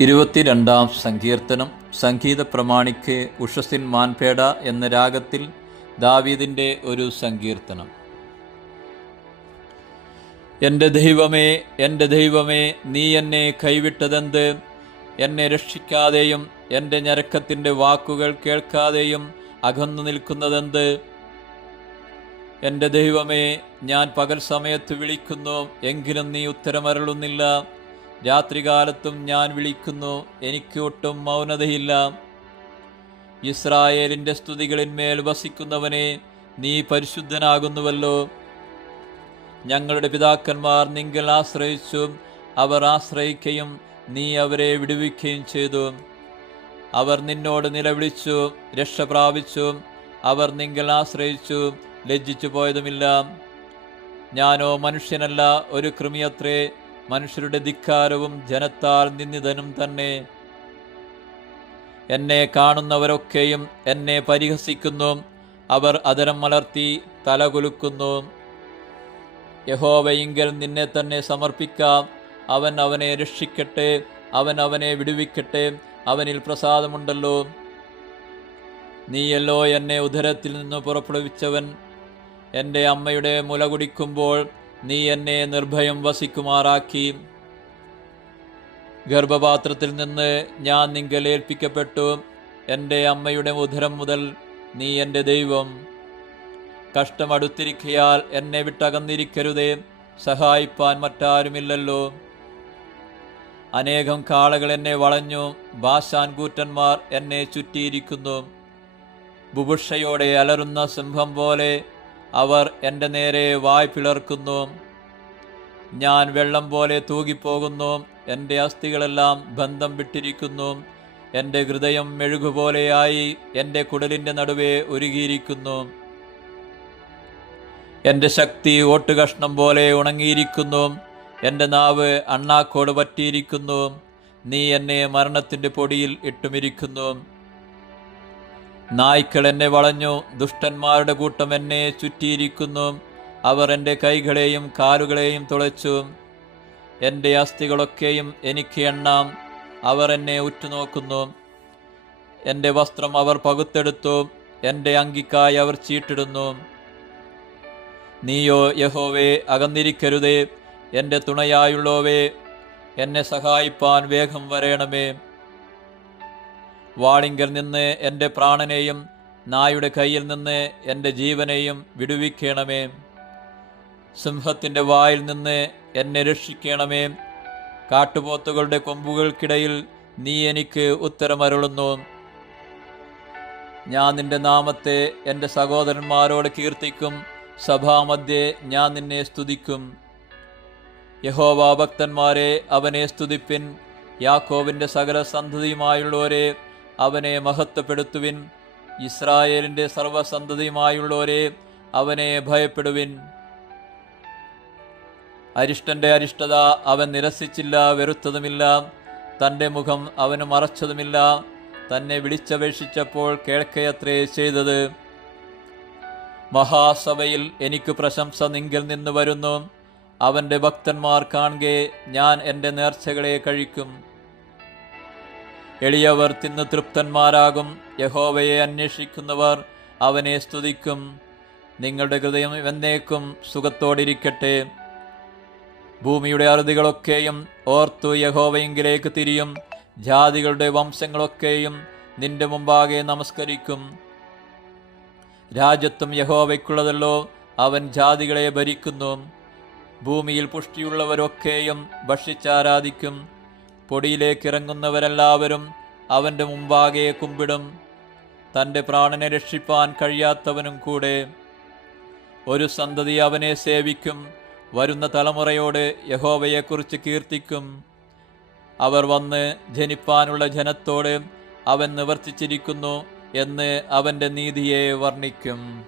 ഇരുപത്തിരണ്ടാം സങ്കീർത്തനം. സംഗീത പ്രമാണിക്ക് ഉഷസിൻ മാൻപേട എന്ന രാഗത്തിൽ ദാവീദിന്റെ ഒരു സങ്കീർത്തനം. എന്റെ ദൈവമേ എന്റെ ദൈവമേ നീ എന്നെ കൈവിട്ടതെന്ത്? എന്നെ രക്ഷിക്കാതെയും എന്റെ ഞരക്കത്തിന്റെ വാക്കുകൾ കേൾക്കാതെയും അകന്നു നിൽക്കുന്നതെന്ത്? എന്റെ ദൈവമേ ഞാൻ പകൽ സമയത്ത് വിളിക്കുന്നു എങ്കിലും നീ ഉത്തരമരളുന്നില്ല. രാത്രികാലത്തും ഞാൻ വിളിക്കുന്നു എനിക്ക് ഒട്ടും മൗനതയില്ല. ഇസ്രായേലിന്റെ സ്തുതികളിന്മേൽ വസിക്കുന്നവനെ നീ പരിശുദ്ധനാകുന്നുവല്ലോ. ഞങ്ങളുടെ പിതാക്കന്മാർ നിങ്കൽ ആശ്രയിച്ചു അവർ ആശ്രയിക്കുകയും നീ അവരെ വിടുവിക്കുകയും ചെയ്തു. അവർ നിന്നോട് നിലവിളിച്ചു രക്ഷ പ്രാപിച്ചു അവർ നിങ്കൽ ആശ്രയിച്ചു ലജ്ജിച്ചു പോയതുമില്ല ഞാനോ മനുഷ്യനല്ല ഒരു കൃമിയത്രേ മനുഷ്യരുടെ ധിക്കാരവും ജനത്താൽ നിന്ദിതനും തന്നെ. എന്നെ കാണുന്നവരൊക്കെയും എന്നെ പരിഹസിക്കുന്നു. അവർ അതരം മലർത്തി തലകുലുക്കുന്നു. യഹോവയിങ്കൽ നിന്നെ തന്നെ സമർപ്പിക്കാം. അവൻ അവനെ രക്ഷിക്കട്ടെ. അവൻ അവനെ വിടുവിക്കട്ടെ. അവനിൽ പ്രസാദമുണ്ടല്ലോ. നീയല്ലോ എന്നെ ഉദരത്തിൽ നിന്ന് പുറപ്പെടുവിച്ചവൻ. എന്റെ അമ്മയുടെ മുല കുടിക്കുമ്പോൾ നീ എന്നെ നിർഭയം വസിക്കുമാറാക്കി. ഗർഭപാത്രത്തിൽ നിന്ന് ഞാൻ നിങ്കലേൽപ്പിക്കപ്പെട്ടു എന്റെ അമ്മയുടെ ഉദരം മുതൽ നീ എന്റെ ദൈവം. കഷ്ടമടുത്തിരിക്കയാൽ എന്നെ വിട്ടകന്നിരിക്കരുതേ. സഹായിപ്പാൻ മറ്റാരുമില്ലല്ലോ. അനേകം കാളകൾ എന്നെ വളഞ്ഞു. ബാശാൻ കൂറ്റന്മാർ എന്നെ ചുറ്റിയിരിക്കുന്നു. ബുഭുഷയോടെ അലറുന്ന സിംഹം പോലെ അവർ എന്റെ നേരെ വായ് പിളർക്കുന്നു. ഞാൻ വെള്ളം പോലെ തൂകിപ്പോകുന്നു. എന്റെ അസ്ഥികളെല്ലാം ബന്ധം വിട്ടിരിക്കുന്നു. എന്റെ ഹൃദയം മെഴുകുപോലെയായി എന്റെ കുടലിന്റെ നടുവേ ഒരുകിയിരിക്കുന്നു. എന്റെ ശക്തി ഓട്ടുകഷ്ണം പോലെ ഉണങ്ങിയിരിക്കുന്നു. എന്റെ നാവ് അണ്ണാക്കോട് പറ്റിയിരിക്കുന്നു നീ എന്നെ മരണത്തിന്റെ പൊടിയിൽ ഇട്ടുമിരിക്കുന്നു. നായ്ക്കൾ എന്നെ വളഞ്ഞു ദുഷ്ടന്മാരുടെ കൂട്ടം എന്നെ ചുറ്റിയിരിക്കുന്നു. അവർ എന്റെ കൈകളെയും കാലുകളെയും തുളച്ചു. എന്റെ അസ്ഥികളൊക്കെയും എനിക്ക് എണ്ണാം അവർ എന്നെ ഉറ്റുനോക്കുന്നു. എന്റെ വസ്ത്രം അവർ പകുത്തെടുത്തു എന്റെ അങ്കിക്കായി അവർ ചീട്ടിടുന്നു. നീയോ യഹോവേ അകന്നിരിക്കരുതേ എന്റെ തുണയായുള്ളോവേ എന്നെ സഹായിപ്പാൻ വേഗം വരേണമേ. വാളിങ്കൽ നിന്ന് എന്റെ പ്രാണനെയും നായുടെ കയ്യിൽ നിന്ന് എന്റെ ജീവനെയും വിടുവിക്കണമേ. സിംഹത്തിന്റെ വായിൽ നിന്ന് എന്നെ രക്ഷിക്കണമേ. കാട്ടുപോത്തുകളുടെ കൊമ്പുകൾക്കിടയിൽ നീ എനിക്ക് ഉത്തരമരുളുന്നു. ഞാൻ നിന്റെ നാമത്തെ എന്റെ സഹോദരന്മാരോട് കീർത്തിക്കും സഭാമധ്യേ ഞാൻ നിന്നെ സ്തുതിക്കും. യഹോവാഭക്തന്മാരെ അവനെ സ്തുതിപ്പിൻ യാക്കോവിന്റെ സകല സന്തതിയുമായുള്ളവരെ അവനെ മഹത്വപ്പെടുത്തുവിൻ. ഇസ്രായേലിന്റെ സർവസന്തതിയുമായുള്ളവരെ അവനെ ഭയപ്പെടുവിൻ. അരിഷ്ടന്റെ അരിഷ്ടത അവൻ നിരസിച്ചില്ല വെറുത്തതുമില്ല. തന്റെ മുഖം അവന് മറച്ചതുമില്ല. തന്നെ വിളിച്ചപേക്ഷിച്ചപ്പോൾ കേൾക്കയത്രേ ചെയ്തത്. മഹാസഭയിൽ എനിക്ക് പ്രശംസ നിങ്കിൽ നിന്ന് വരുന്നു. അവന്റെ ഭക്തന്മാർ കാണുകെ ഞാൻ എന്റെ നേർച്ചകളെ കഴിക്കും. എളിയവർ തിന്ന് തൃപ്തന്മാരാകും. യഹോവയെ അന്വേഷിക്കുന്നവർ അവനെ സ്തുതിക്കും. നിങ്ങളുടെ ഹൃദയം എന്നേക്കും സുഖത്തോടിരിക്കട്ടെ. ഭൂമിയുടെ അറുതികളൊക്കെയും ഓർത്തു യഹോവയെങ്കിലേക്ക് തിരിയും. ജാതികളുടെ വംശങ്ങളൊക്കെയും നിന്റെ മുമ്പാകെ നമസ്കരിക്കും. രാജ്യത്വം യഹോവയ്ക്കുള്ളതല്ലോ അവൻ ജാതികളെ ഭരിക്കുന്നു. ഭൂമിയിൽ പുഷ്ടിയുള്ളവരൊക്കെയും ഭക്ഷിച്ചാരാധിക്കും. പൊടിയിലേക്ക് ഇറങ്ങുന്നവരെല്ലാവരും അവന്റെ മുമ്പാകെ കുമ്പിടും. തന്റെ പ്രാണനെ രക്ഷിപ്പാൻ കഴിയാത്തവനും കൂടെ. ഒരു സന്തതി അവനെ സേവിക്കും വരുന്ന തലമുറയോട് യഹോവയെക്കുറിച്ച് കീർത്തിക്കും. അവർ വന്ന് ജനിപ്പാനുള്ള ജനത്തോട് അവൻ നിവർത്തിച്ചിരിക്കുന്നു എന്ന് അവന്റെ നീതിയെ വർണിക്കും.